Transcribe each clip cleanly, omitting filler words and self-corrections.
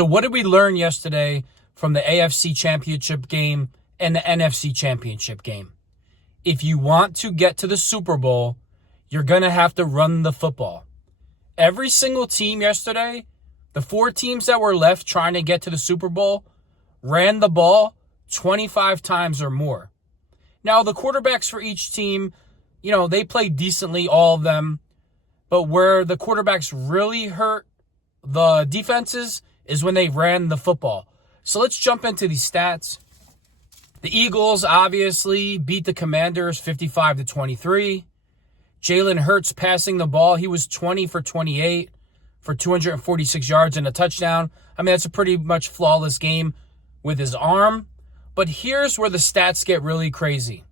So what did we learn yesterday from the AFC Championship game and the NFC Championship game? If you want to get to the Super Bowl, you're going to have to run the football. Every single team yesterday, the 4 teams that were left trying to get to the Super Bowl, ran the ball 25 times or more. Now, the quarterbacks for each team, they played decently, all of them. But where the quarterbacks really hurt the defenses is when they ran the football. So let's jump into these stats. The Eagles obviously beat the Commanders 55-23. Jalen Hurts passing the ball. He was 20 for 28 for 246 yards and a touchdown. I mean, that's a pretty much flawless game with his arm. But here's where the stats get really crazy.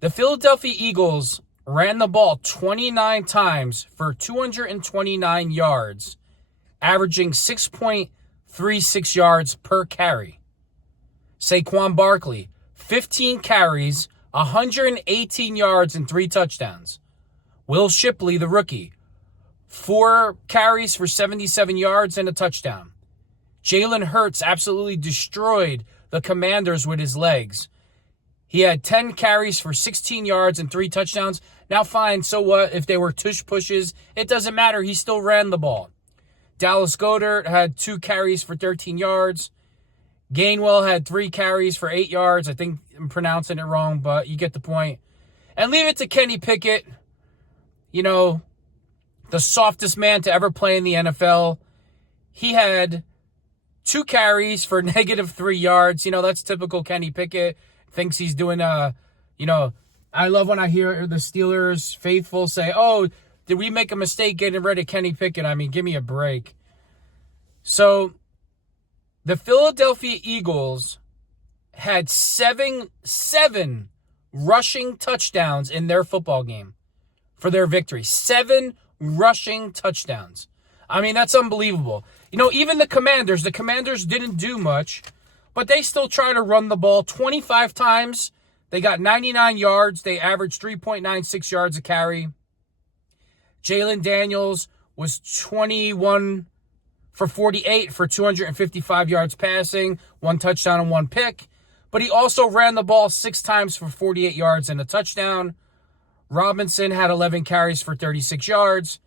The Philadelphia Eagles ran the ball 29 times for 229 yards, averaging 6.36 yards per carry. Saquon Barkley, 15 carries, 118 yards, and 3 touchdowns. Will Shipley, the rookie, 4 carries for 77 yards and a touchdown. Jalen Hurts absolutely destroyed the Commanders with his legs. He had 10 carries for 16 yards and 3 touchdowns. Now fine, so what if they were tush pushes? It doesn't matter. He still ran the ball. Dallas Goedert had 2 carries for 13 yards. Gainwell had 3 carries for 8 yards. I think I'm pronouncing it wrong, but you get the point. And leave it to Kenny Pickett, the softest man to ever play in the NFL. He had 2 carries for -3 yards. That's typical Kenny Pickett. Thinks he's doing, I love when I hear the Steelers faithful say, oh, did we make a mistake getting rid of Kenny Pickett? I mean, give me a break. So the Philadelphia Eagles had seven rushing touchdowns in their football game for their victory. 7 rushing touchdowns. I mean, that's unbelievable. Even the Commanders didn't do much, but they still try to run the ball 25 times. They got 99 yards. They averaged 3.96 yards a carry. Jalen Daniels was 21 for 48 for 255 yards passing, 1 touchdown and 1 pick. But he also ran the ball 6 times for 48 yards and a touchdown. Robinson had 11 carries for 36 yards.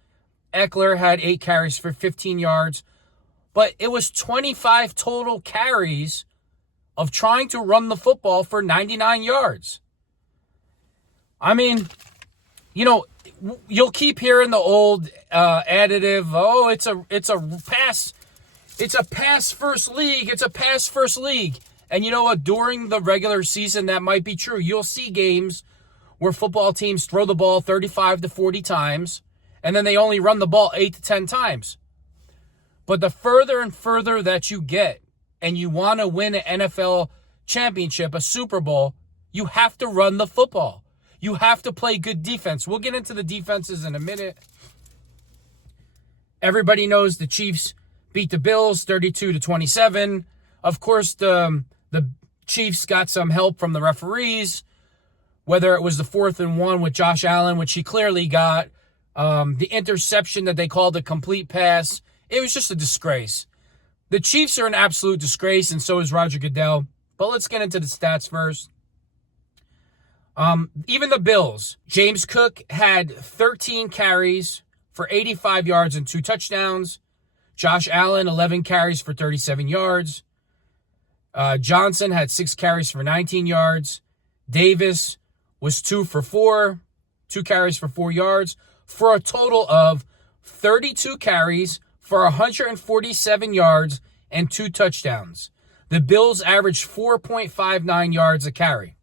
Eckler had 8 carries for 15 yards. But it was 25 total carries of trying to run the football for 99 yards. I mean, you'll keep hearing the old additive, oh, it's a pass first league. It's a pass first league. And you know what? During the regular season, that might be true. You'll see games where football teams throw the ball 35 to 40 times, and then they only run the ball 8 to 10 times. But the further and further that you get, and you want to win an NFL championship, a Super Bowl, you have to run the football. You have to play good defense. We'll get into the defenses in a minute. Everybody knows the Chiefs beat the Bills 32-27. Of course, the Chiefs got some help from the referees, whether it was the 4th and 1 with Josh Allen, which he clearly got, the interception that they called a complete pass. It was just a disgrace. The Chiefs are an absolute disgrace, and so is Roger Goodell. But let's get into the stats first. Even the Bills. James Cook had 13 carries for 85 yards and 2 touchdowns. Josh Allen, 11 carries for 37 yards. Johnson had 6 carries for 19 yards. Davis was 2 for 4, 2 carries for 4 yards, for a total of 32 carries for 147 yards and 2 touchdowns. The Bills averaged 4.59 yards a carry.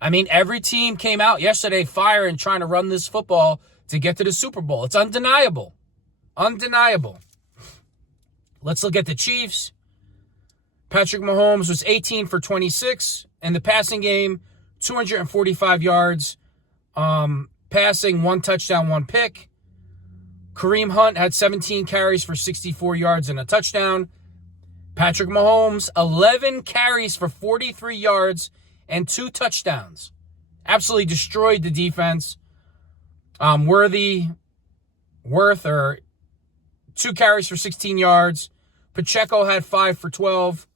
I mean, every team came out yesterday firing, trying to run this football to get to the Super Bowl. It's undeniable. Undeniable. Let's look at the Chiefs. Patrick Mahomes was 18 for 26 in the passing game, 245 yards, passing, 1 touchdown, 1 pick. Kareem Hunt had 17 carries for 64 yards and a touchdown. Patrick Mahomes, 11 carries for 43 yards and 2 touchdowns. Absolutely destroyed the defense. Worth, 2 carries for 16 yards, Pacheco had 5 for 12.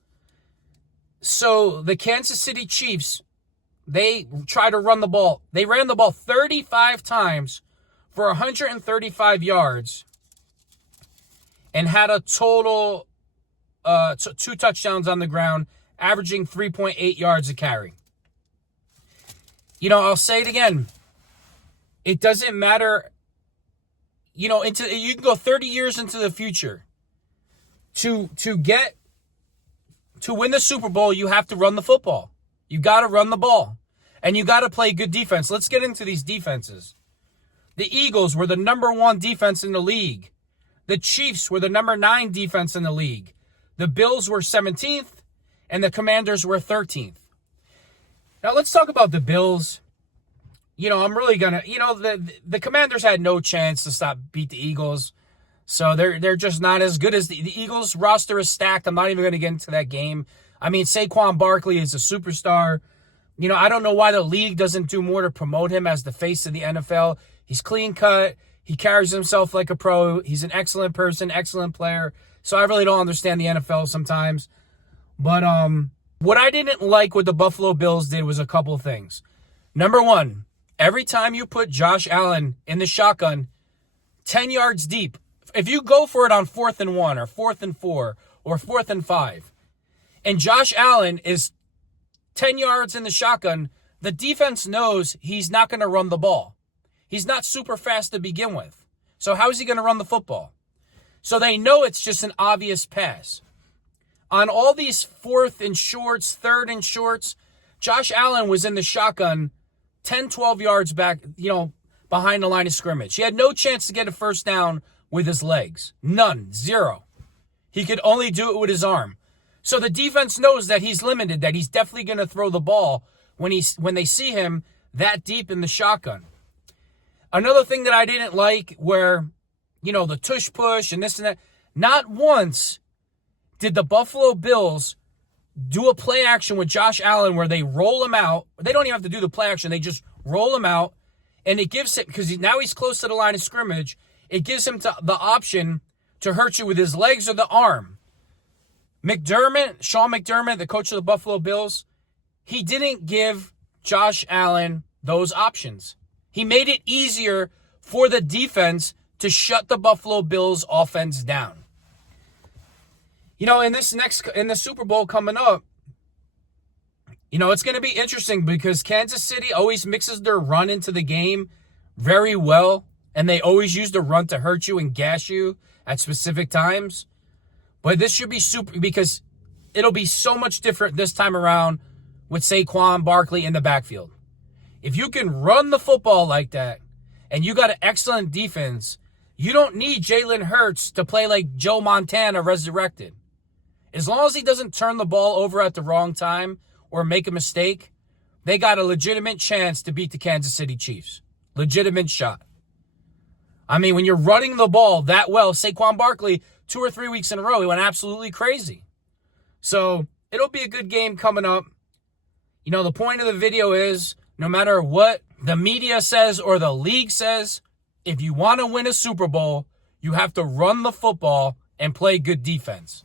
So the Kansas City Chiefs, they try to run the ball. They ran the ball 35 times for 135 yards and had a total 2 touchdowns on the ground, averaging 3.8 yards a carry. I'll say it again. It doesn't matter. You can go 30 years into the future. To win the Super Bowl, you have to run the football. You got to run the ball. And you got to play good defense. Let's get into these defenses. The Eagles were the number 1 defense in the league. The Chiefs were the number 9 defense in the league. The Bills were 17th, and the Commanders were 13th. Now, let's talk about the Bills. I'm really going to, the Commanders had no chance to beat the Eagles. So they're just not as good as the Eagles roster is stacked. I'm not even going to get into that game. I mean, Saquon Barkley is a superstar. I don't know why the league doesn't do more to promote him as the face of the NFL. He's clean cut. He carries himself like a pro. He's an excellent person, excellent player. So I really don't understand the NFL sometimes. But what I didn't like what the Buffalo Bills did was a couple things. Number 1, every time you put Josh Allen in the shotgun 10 yards deep, if you go for it on 4th and 1 or 4th and 4 or 4th and 5, and Josh Allen is 10 yards in the shotgun, the defense knows he's not going to run the ball. He's not super fast to begin with. So how is he going to run the football? So they know it's just an obvious pass. On all these 4th and shorts, 3rd and shorts, Josh Allen was in the shotgun 10, 12 yards back, behind the line of scrimmage. He had no chance to get a first down with his legs. None. 0. He could only do it with his arm. So the defense knows that he's limited, that he's definitely going to throw the ball when they see him that deep in the shotgun. Another thing that I didn't like where, the tush push and this and that, not once did the Buffalo Bills do a play action with Josh Allen where they roll him out. They don't even have to do the play action. They just roll him out, and it gives him, because now he's close to the line of scrimmage, it gives him the option to hurt you with his legs or the arm. Sean McDermott, the coach of the Buffalo Bills, he didn't give Josh Allen those options. He made it easier for the defense to shut the Buffalo Bills offense down. In the Super Bowl coming up, it's going to be interesting because Kansas City always mixes their run into the game very well, and they always use the run to hurt you and gash you at specific times. But this should be super, because it'll be so much different this time around with Saquon Barkley in the backfield. If you can run the football like that, and you got an excellent defense, you don't need Jalen Hurts to play like Joe Montana resurrected. As long as he doesn't turn the ball over at the wrong time or make a mistake, they got a legitimate chance to beat the Kansas City Chiefs. Legitimate shot. I mean, when you're running the ball that well, Saquon Barkley, 2 or 3 weeks in a row, he went absolutely crazy. So it'll be a good game coming up. The point of the video is, no matter what the media says or the league says, if you want to win a Super Bowl, you have to run the football and play good defense.